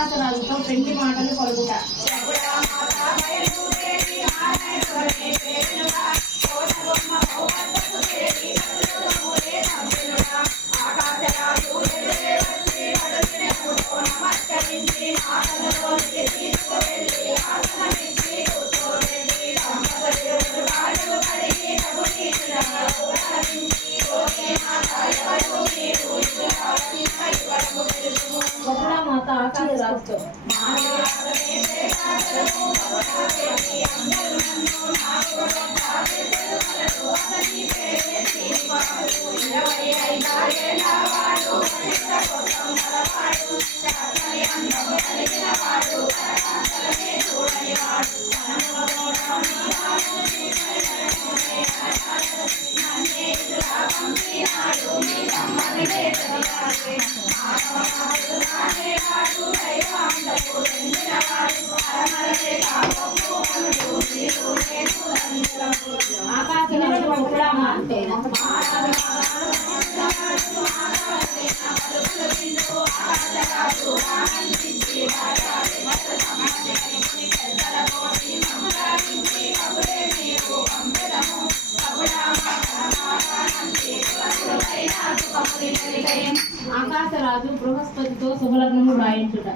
ఆకాశరాజుతో పెళ్లి మాటలు పలుకుట. మాత ఆకాశరాజుతో ఆకాశరాజు బృహస్పతితో శుభలగ్నము రాయించుట.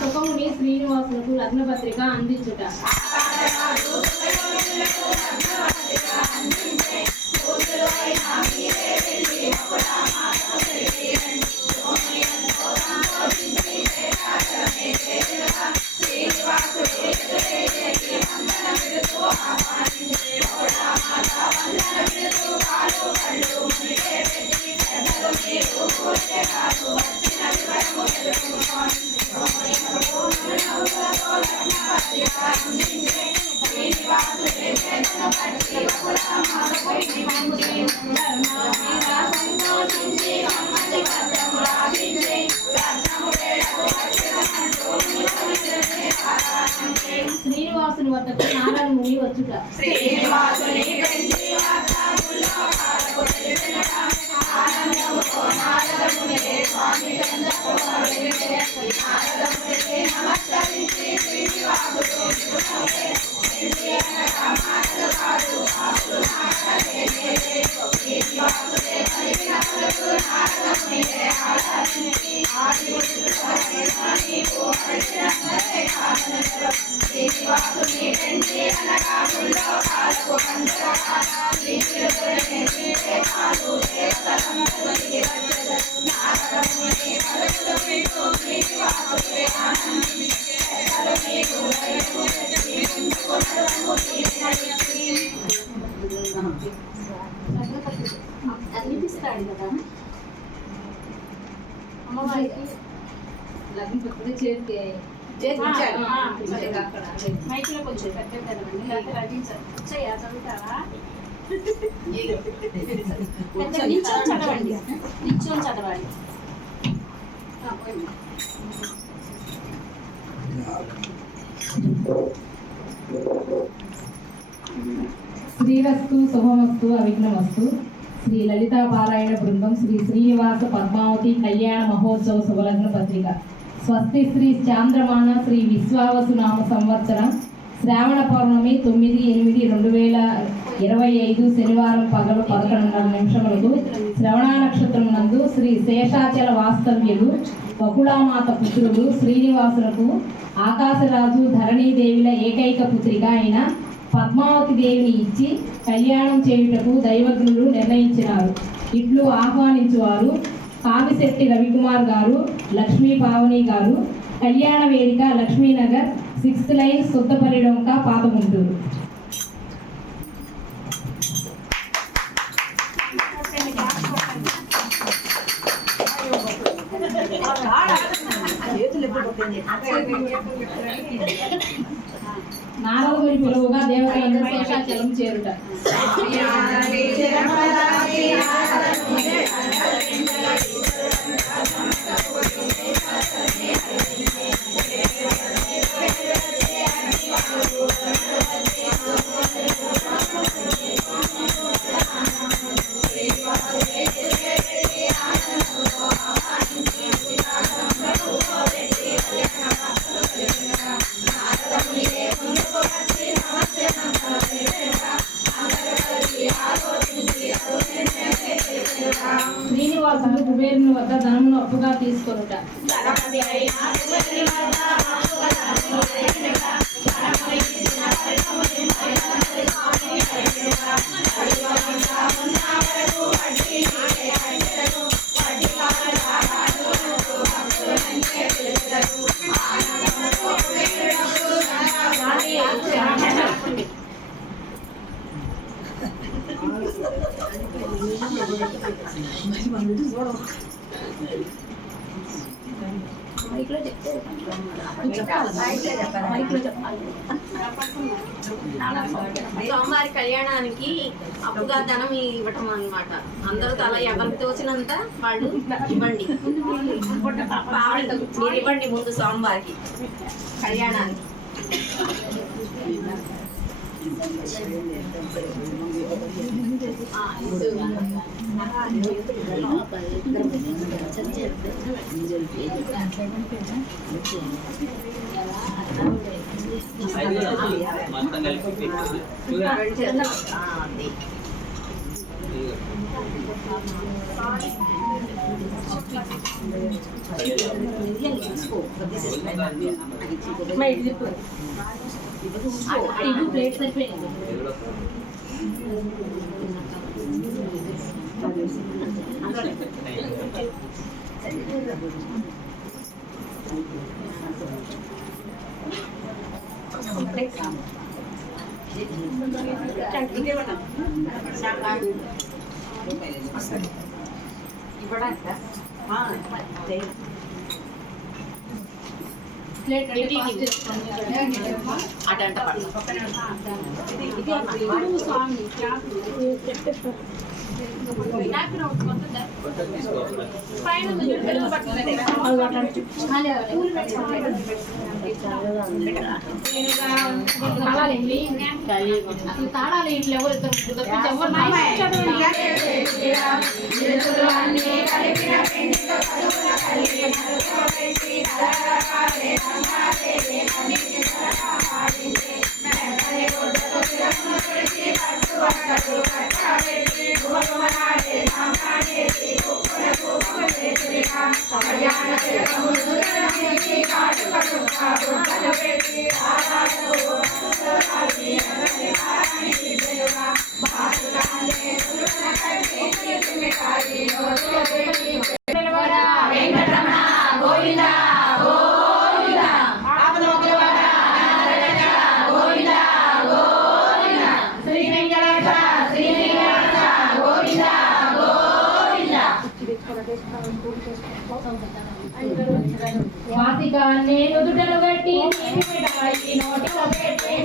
సుఖముని శ్రీనివాసులకు లగ్నపత్రిక అందించుట. శ్రీనివాసుని వద్దకు నారాయణ ముని వచ్చుట. అనిపిస్తాడు కదా అమ్మవారికి లగ్నపత్రిక చేతికి మైక్లో కొంచెం పెట్టండి. చదువుతావా? నిల్చొని చదవండి, నిల్చొని చదవాలి. శ్రీరస్తు శుభమస్తు అవిఘ్నమస్తు. శ్రీ లలితా పారాయణ బృందం శ్రీ శ్రీనివాస పద్మావతి కళ్యాణ మహోత్సవ శుభలగ్న పత్రిక. స్వస్తి శ్రీ చాంద్రమాన శ్రీ విశ్వావసు నామ సంవత్సరం శ్రావణ పౌర్ణమి 9/8/2025 శనివారం పగలు 11:30 శ్రవణ నక్షత్రం నందు శ్రీ శేషాచల వాస్తవ్యులు బకుళామాత పుత్రుడు శ్రీనివాసులకు ఆకాశరాజు ధరణీదేవిల ఏకైక పుత్రిక అయిన పద్మావతి దేవిని ఇచ్చి కళ్యాణం చేయుటకు దైవజ్ఞులు నిర్ణయించినారు. ఇట్లు ఆహ్వానించువారు కామిశెట్టి రవికుమార్ గారు, లక్ష్మీ పావని గారు, కళ్యాణ వేదిక లక్ష్మీనగర్ 6th లైన్ సుద్దపల్లి డొంక పాతగుంటూరు. నారదుని పిలువుగా దేవతలందరూ శేషాచలం చేరుట. శ్రీనివాసుడు కుబేరుని వద్ద ధనమును అప్పుగా తీసుకొనుట. స్వామివారి కళ్యాణానికి అప్పుగా ధనం ఇవ్వటం అన్నమాట. అందరూ తల ఎవరికి తోచినంత వాళ్ళు ఇవ్వండి. మీరు ఇవ్వండి ముందు స్వామివారికి కళ్యాణానికి. ప్లేట్ సరిపోయింది. తాడాలి ఇంట్లో ఎవరు వాసిక నేను దుడ్డలు గట్టి నోటిలో పెట్టి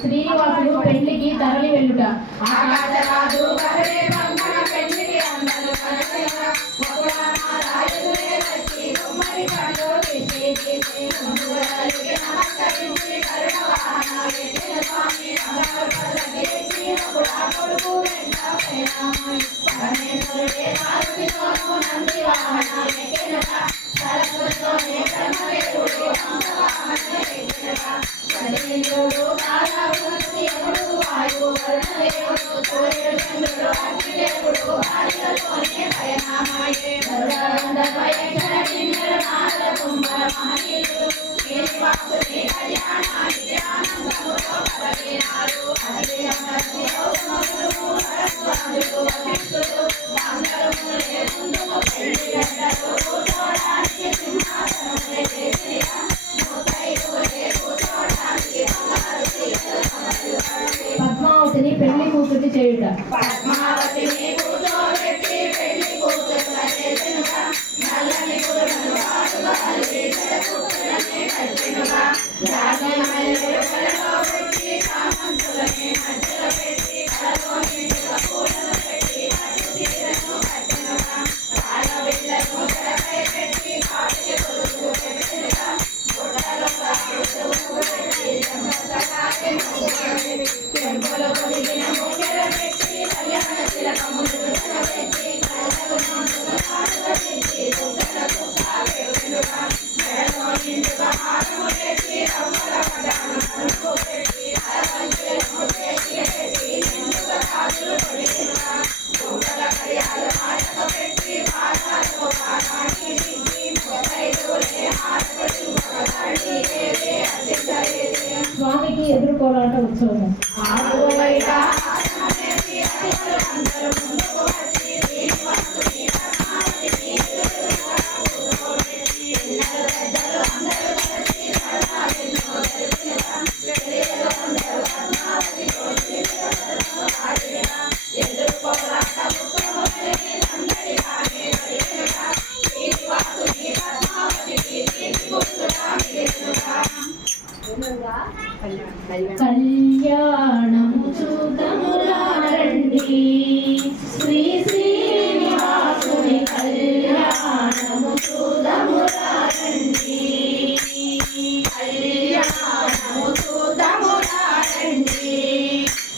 శ్రీనివాసుడు పెళ్లికి తరలి వెళ్ళుట. శృతి చేయుట. స్వామికి ఎదుర్కోలాట ఉత్సవం. కళ్యాణము చూద్దామురా రండి, శ్రీ శ్రీనివాసుని కళ్యాణము చూద్దామురా రండి, కళ్యాణము చూద్దామురా రండి,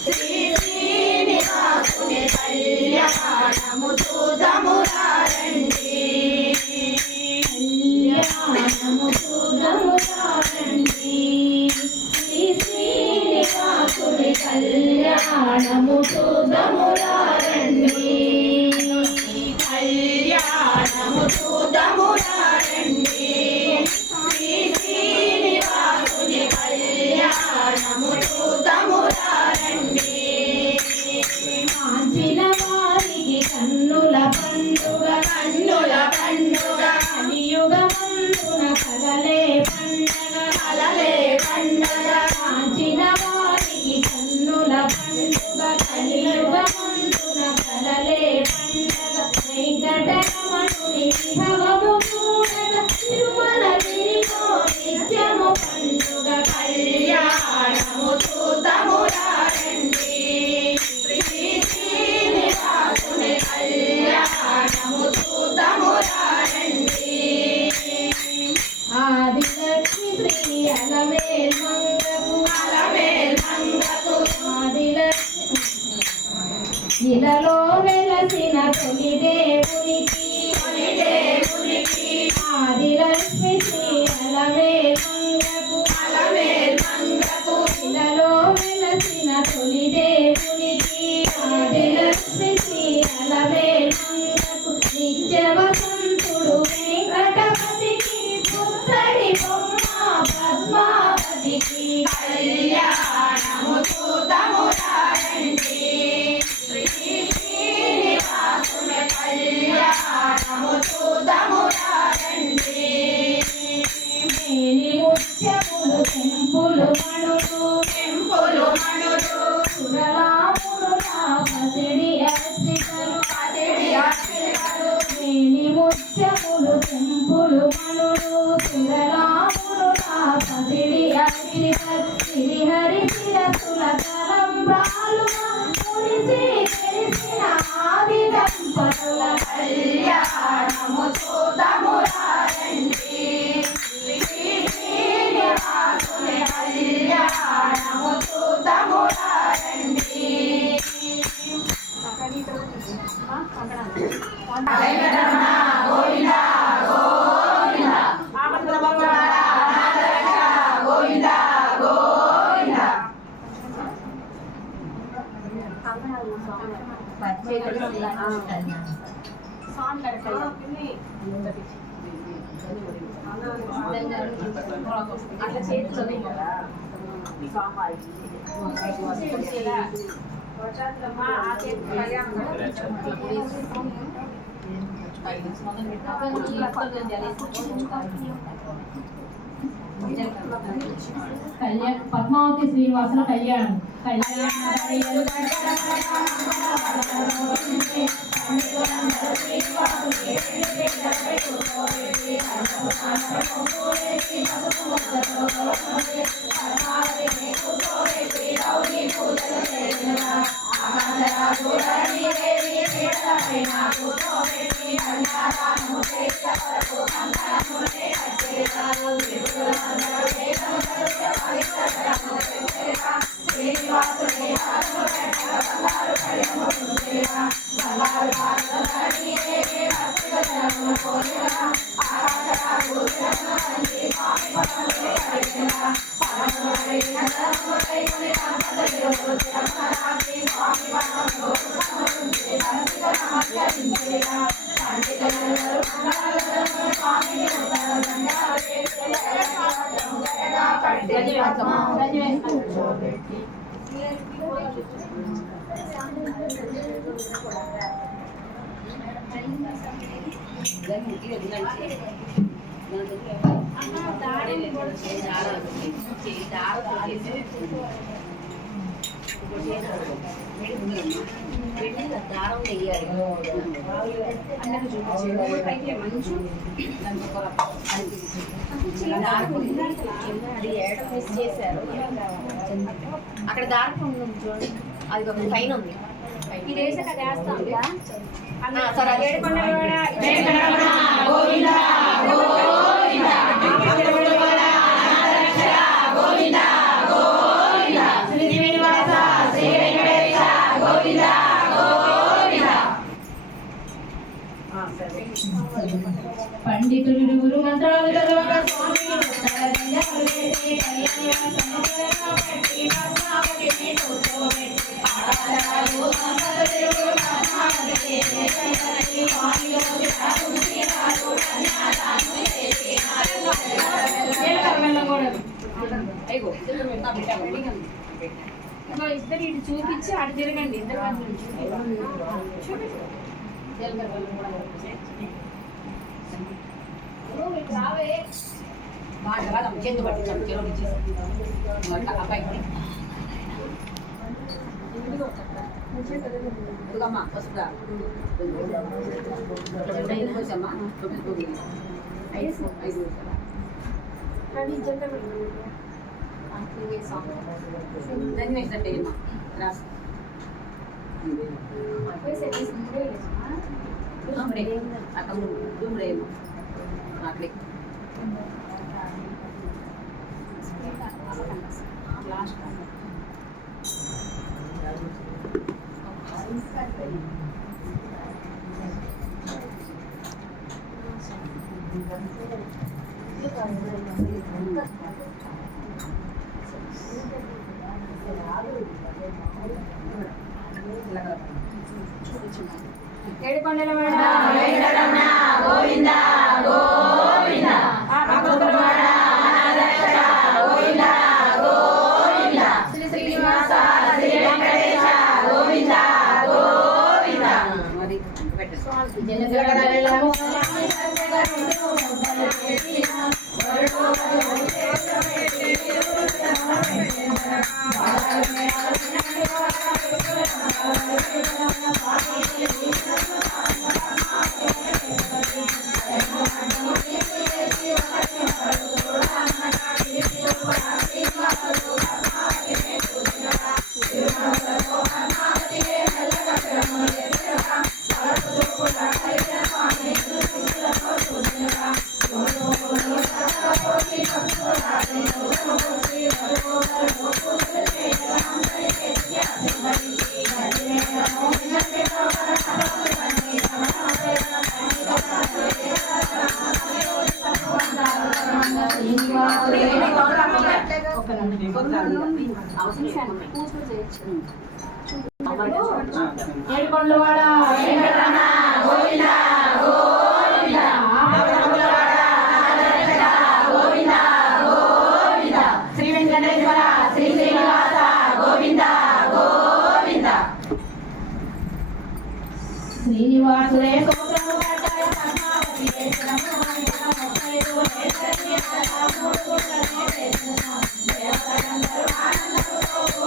శ్రీ శ్రీనివాసుని కళ్యాణము చూద్దామురా రండి, కళ్యాణము చూద్దామురా రండి, కళ్యాణము చూద్దామురా రండి, కళ్యాణము చూద్దామురా రండి, శ్రీ శ్రీనివాసుని కళ్యాణము చూద్దామురా రండి. కాంచిన వారికి కన్నుల పండుగ, కన్నుల పండుగ, కలియుగమందున కలలే పండగ, కలలే పండగ, కాంచిన వారికి కన్నుల పండుగ, కలియుగమందున కలలే పండగ, వెంకటరమణుని విభవము చూడగ, తిరుమల గిరిలో నిత్యము పండుగ, కళ్యాణము చూద్దామురా రండి, శ్రీ శ్రీనివాసుని కళ్యాణము చూద్దామురా రండి. ఆదిలక్ష్మి శ్రీ అలమేల్ మంగకు, అలమేల్ మంగకు, ఆదిలక్ష్మి ఇలలో వెలసిన తొలి దేవునికి, తొలి దేవునికి, ఆదిలక్ష్మి శ్రీ అలమేల్ మంగకు, అలమేల్ మంగకు, ఇలలో వెలసిన తొలి దేవునికి, ఆదిలక్ష్మి శ్రీ అలమేల్ మంగకు, నిత్య వసంతుడు వెంకటపతికి, పుత్తడి బొమ్మ పద్మావతికి, కళ్యాణము చూద్దామురా రండి, శ్రీ శ్రీనివాసుని కళ్యాణము చూద్దామురా రండి. మేలి ముత్యములు తెంపులు మణులు, తెంపులు మణులు, సురరాముల పసిడి అర్చికలు, పసిడి అర్చికలు, మేలి ముత్యములు తెంపులు మణులు, సురరాముల పసిడి అర్చికలు, శ్రీహరి శిరసుల తలంబ్రాలుగా మురిసి తెలిసిన ఆది దంపతుల కళ్యాణము చూద్దామురా రండి, శ్రీ శ్రీనివాసుని కళ్యాణము చూద్దామురా రండి. వెంకటరమణ గోవింద గోవింద, గోవింద గోవింద. అట్లా చేతిలో పద్మావతి శ్రీనివాసుల కళ్యాణం. దారం వేయాలి అక్కడ దారం ఉంది చూడండి, అది ఒక పైన ఉంది. సరే పండితుడు గురు మంత్రాలు చదవక ఇద్దరు ఇటు చూపించి అటు తిరగండి. ఇద్దరు చేతు పట్టించాము చెరువు ఇదిగమ్మా వస్తుందా వచ్చమ్మా 5 దాన్ని వేసినట్టే అమ్మా రాసు అక్కడ దుమ్ముడేమో అక్కడే లాస్ట్ ఏడుకొండల గోవింద గోవింద గోవింద గోవింద శ్రీ శ్రీనివాస శ్రీ వెంకటేశ గోవింద గోవింద మరి ఏడుకొండలవాడ వెంకటరమణ గోవింద గోవింద గోవింద గోవింద శ్రీ వెంకటేశ్వర శ్రీ శ్రీనివాస గోవింద గోవింద శ్రీనివాసుడే సోత్రము కట్టాయ పద్మావతి దేవతలందరూ ఆనందముతో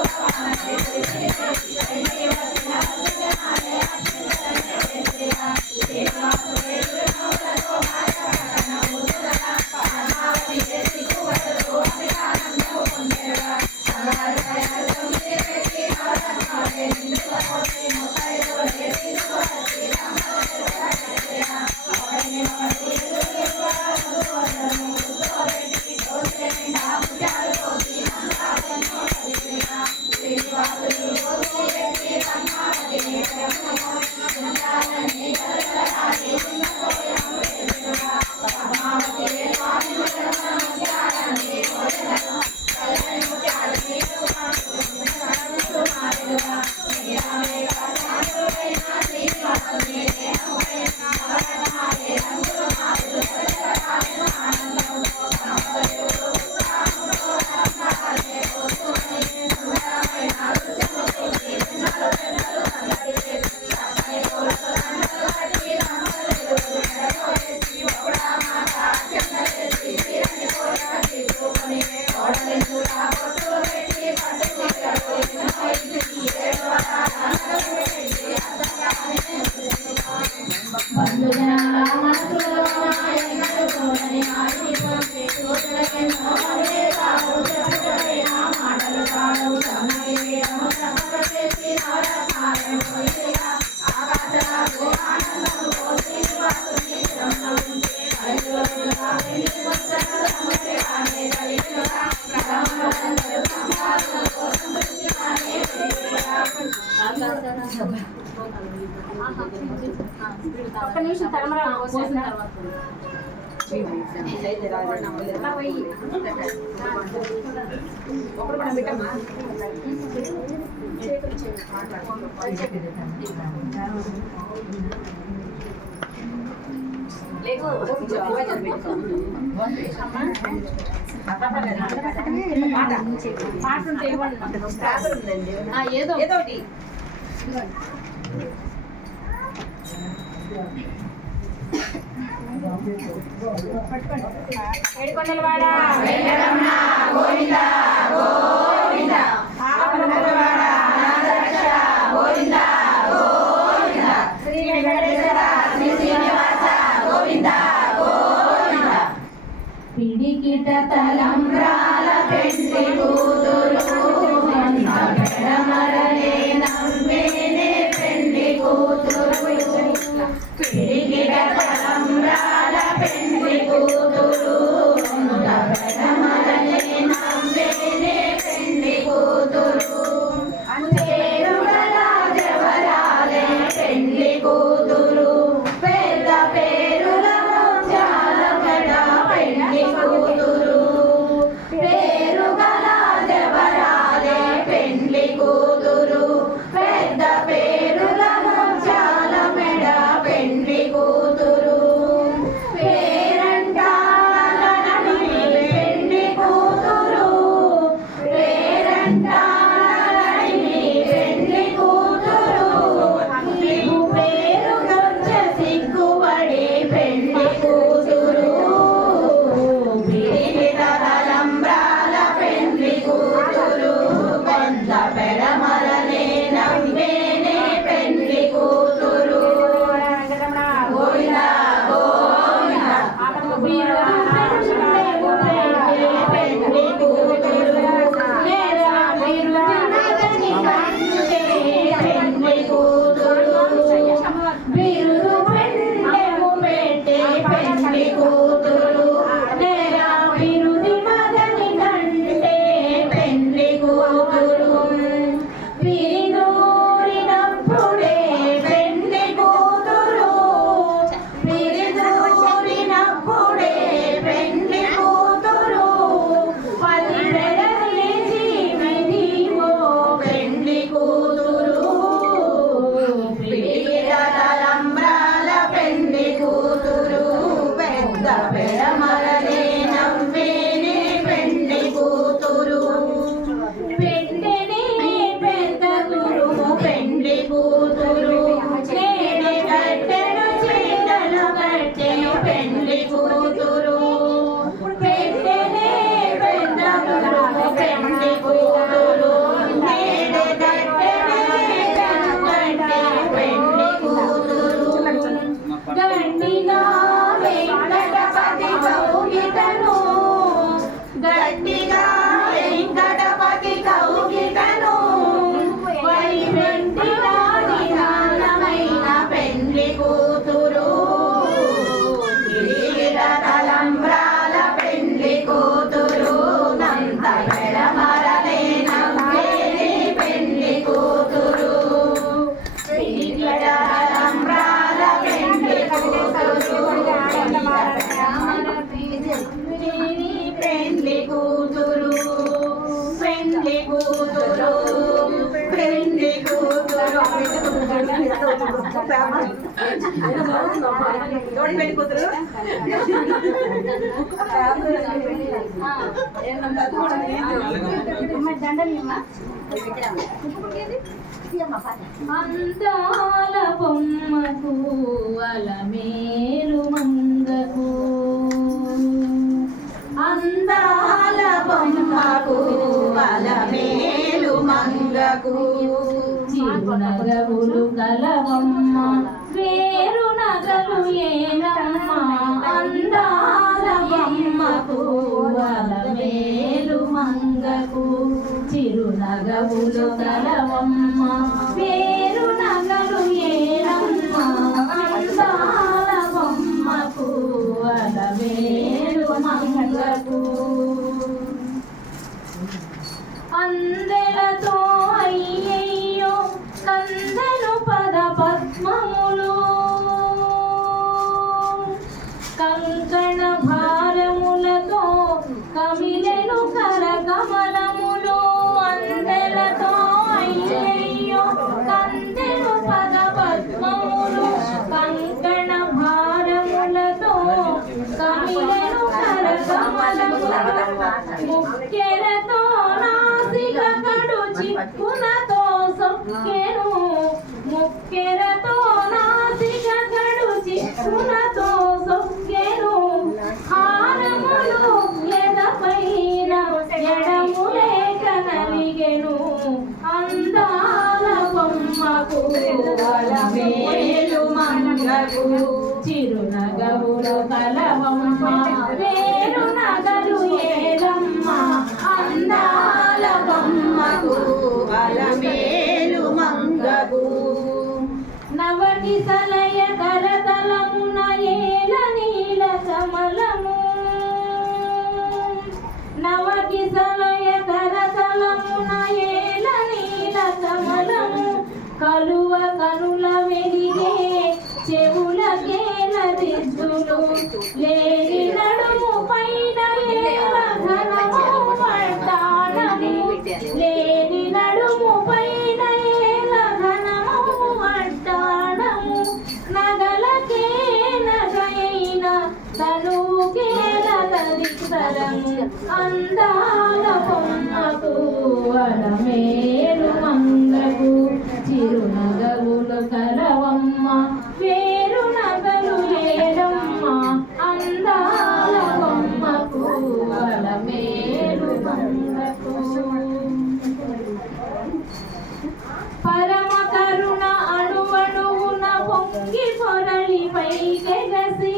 ఒక్క నిమిషం తలమరాలు పోసిన తర్వాత ఏదో ఏడుకొండలవాడ వెంకటరమణ గోవింద గోవింద ఆపన్నవాడ అనాథరక్ష గోవింద గోవింద శ్రీ వెంకటేశ్వర శ్రీ శ్రీనివాస గోవింద గోవింద పిడికిట తలంబ్రాల పెండ్లి కూతురు మరలే నమ్మేనే పెండ్లి కూతురు పిడికిట తలంబ్రాల పెండ్లి కూతురు మరలే నమ్మేనే పెండ్లి కూతురు కూతురు తోడి పెళ్లి కూతురు అందాల బొమ్మకు అలమేలు మంగకు అందాల బొమ్మకు అలమేలు మంగకు చిరునగవులు కలవమ్మ వేరు నగలు ఏనమ్మ అందాల బొమ్మకు అలమేలు మంగకు చిరునగవులు కలవమ్మ వేరు నగలు ఏనమ్మ అందాల బొమ్మకు అలమేలు మంగకు అందెలతో అయ్యయ్యో కందెలు పద పద్మములు కంకణ భారములతో కమిలెను కరకమలములు అందెలతో అయ్యయ్యో కందెలు పద పద్మములు కంకణ భారములతో కమిలెను కరకమలములు ముక్కెరతో నాసిక కడు చిక్కునతో సొక్కెను ముక్కెరతో నాసిక కడు చిక్కునతో సొక్కెను హారములు ఎదపైన ఎడములే కనలిగెను అందాల బొమ్మకు అలమేలు మంగకు చిరునగవులు కలవమ్మ వేరు నగలు ఏలమ్మ అందాల బొమ్మకు అలమేలు మంగకు నవనిసలయ కరతలమున ఏల నీల కమలము నవకిసలయ కరతలమున ఏల నీల కమలము కలువ కనుల వెలిగే చెవులకేల దిద్దులు లేని నడుము పైన ఏల ఘనము వడ్డాణము లేని నడుము పైన ఏల ఘనము వడ్డాణము నగలకే నగైన తనుకేల తదితరము అందాల బొమ్మకు అలమేలు మంగకు చిరునగవులు కలవమ్మ వేరు నగలు ఏలమ్మ అందాల బొమ్మకు అలమేలు మంగకు పరమ కరుణ అణువణువున పొంగి పొరలి పైకెగసి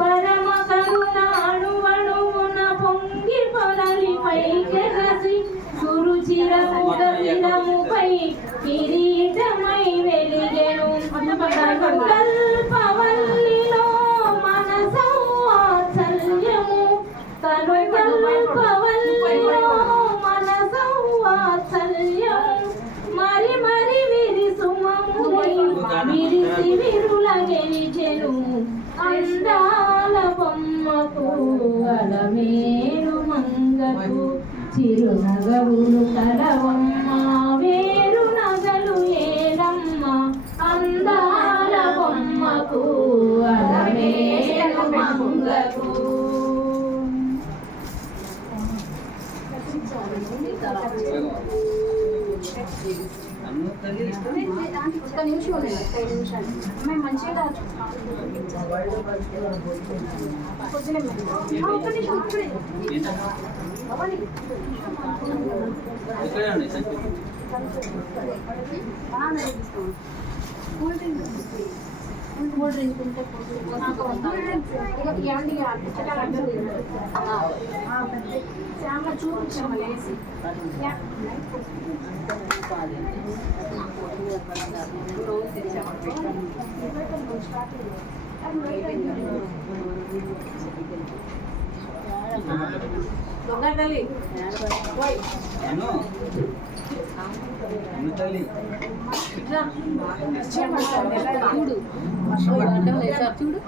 పరమ కరుణ అణువణువున పొంగి పొరలి పైకెగసి సురుచిరముగ విరముపై కిరీటమై వెలిగెను కల్పవల్లిలో మనసౌ వాత్సల్యము తను కల్పవల్లిలో మనసౌ వాత్సల్యము మరి మరి విరిసుమములై విరిసి విరుల గెలిచెను అందాల బొమ్మకు అలమేలు మంగకు చిరునగవులు కలవమ్మ వేరు నగలు ఏలమ్మ అందాల బొమ్మకు అలమేలు మంగకు ఒక్క నిమిషం ఉండండి, 5 నిమిషాలు. అమ్మాయి మంచిగా రాదు. పొద్దునే ఒక్క నిమిషం ఇప్పుడే. కూల్ డ్రింక్ ఉంటే చాలా చూపించాము లేసి దొంగ తల్లి చూడు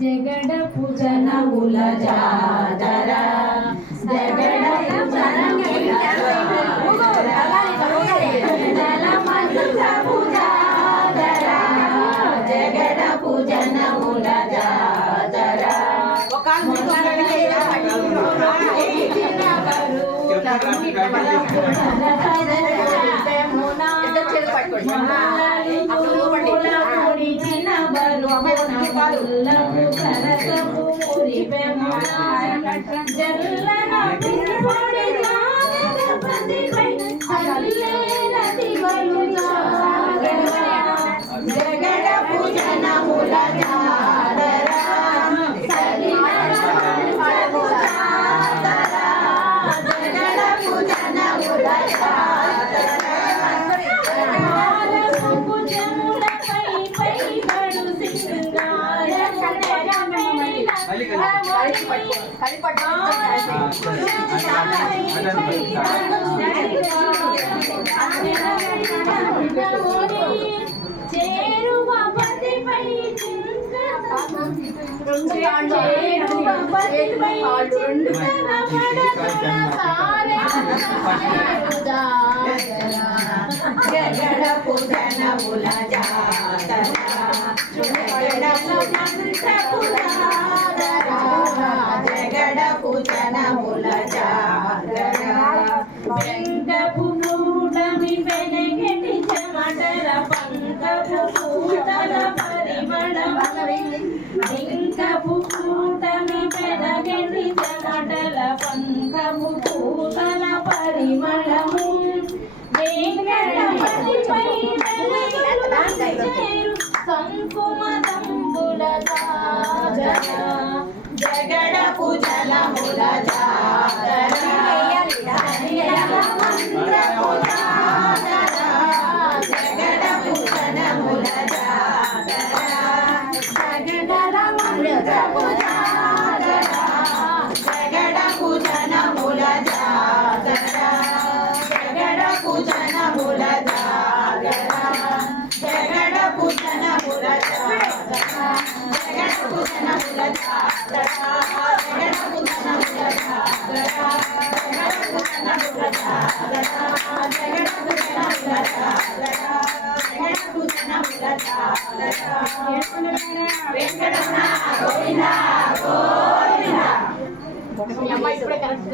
జగడపు జనముల జాతర జగడపు జనముల జగడపు జనముల జాతర జగడపు జనముల జాతర జగడపు జనముల జగడపు జనముల జాతర జగడపు జనముల జాతర వెంకపు మూడమి వెనగటి చెమటల పంకపు పూతల పరిమళం వెంకపు కూటమి వెనగటి చెమటల పంకపు పూతల పరిమళము సంకుమదంబుల జగడపు జనముల జాతర జగడపు జనముల జాతర జగడపు జనముల జాతర జగడపు జనముల జాతర జగడపు జనముల జాతర జగడపు జనముల జాతర జగడపు జనముల జాతర జగడపు జనముల జాతర జగడపు జనముల జాతర జగడపు జనముల జాతర వెంకటరమణ గోవింద గోవింద ఇప్పుడే కరెక్ట్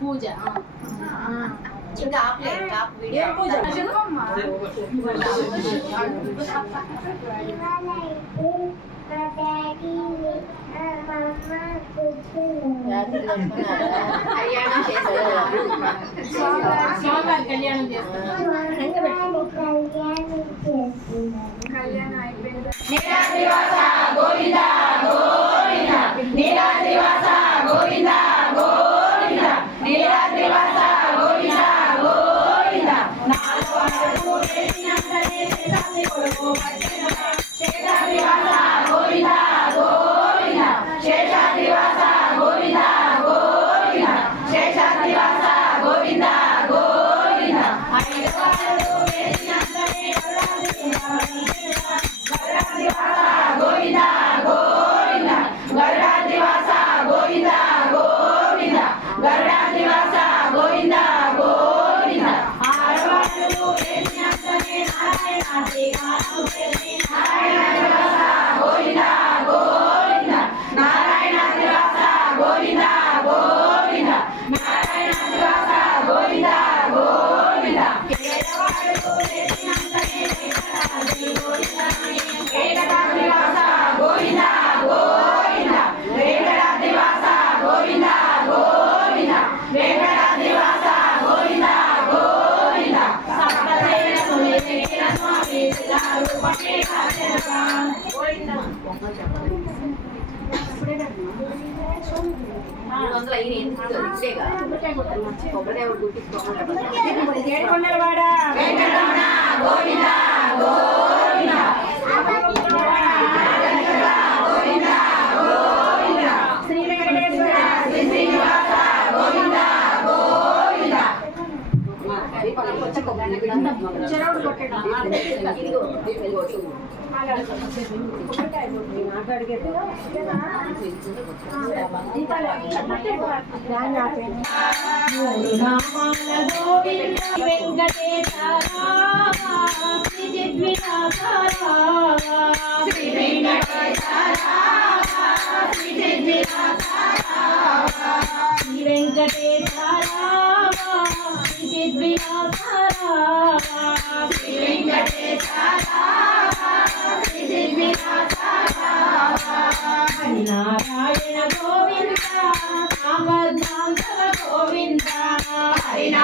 పూజ ఇంకా వీడియో పూజ కళ్యాణం చేస్తున్నారు. స్వామివారి కళ్యాణం చేస్తున్నారు. కళ్యాణం అయిపోయింది. నీలాద్రివాస గోవింద గోవింద, నీలాద్రివాస గోవింద గోవింద, నీలాద్రివాస గోవింద గోవింద. నాలుగు అడుగు వేసినంతనే చేతాన్ని కొడుకు పట్టిన శేషాద్రివాస గోవింద గోవింద, శేషాద్రివాస గోవింద గోవింద, శేషాద్రివాస గోవింద గోవింద. ఐదు అడుగు వేసినంతనే గరుడాద్రివాస గోవింద గోవింద, గరుడాద్రివాస గోవింద గోవింద, గరుడాద్రివాస గోవింద గోవింద. ఆడవాళ్ళు వేసినంతనే నారాయణాద్రి గానం చేసి నారాయణాద్రివాస గోవింద గోవింద, నారాయణాద్రివాస గోవింద గోవింద, నారాయణాద్రివాస గోవింద గోవింద. పేదవాళ్ళు వేసినంతనే వెంకటాద్రి గోవిందనే, వెంకటాద్రివాస గోవింద గోవింద, వెంకటాద్రివాస గోవింద గోవింద, వెంకటాద్రివాస గోవింద గోవింద. సప్తశైలము ఎక్కిన స్వామి శిలారు పట్టే కాచెనగా గోవింద. 300 అయిన ఇదేగా కొబ్బరికాయ గుర్తించుకోవాలి. ఏడుకొండలవాడ వెంకటరమణ గోవింద గోవింద, గోవింద గోవింద, శ్రీ వెంకటేశ్వర శ్రీ శ్రీనివాస గోవింద గోవింద. చెరవుడు కొట్టడం మూడు నామాల గోవింద వెంకటేశ్వర, శ్రీ చిద్విలాస, శ్రీ వెంకటేశ్వర, శ్రీ చిద్విలాస, శ్రీ వెంకటేశ్వర, శ్రీ చిద్విలాస, శ్రీ వెంకటేశ్వర, శ్రీ చిద్విలాస. హరినారాయణ గోవింద, నామర్నాంతర గోవింద, హరినా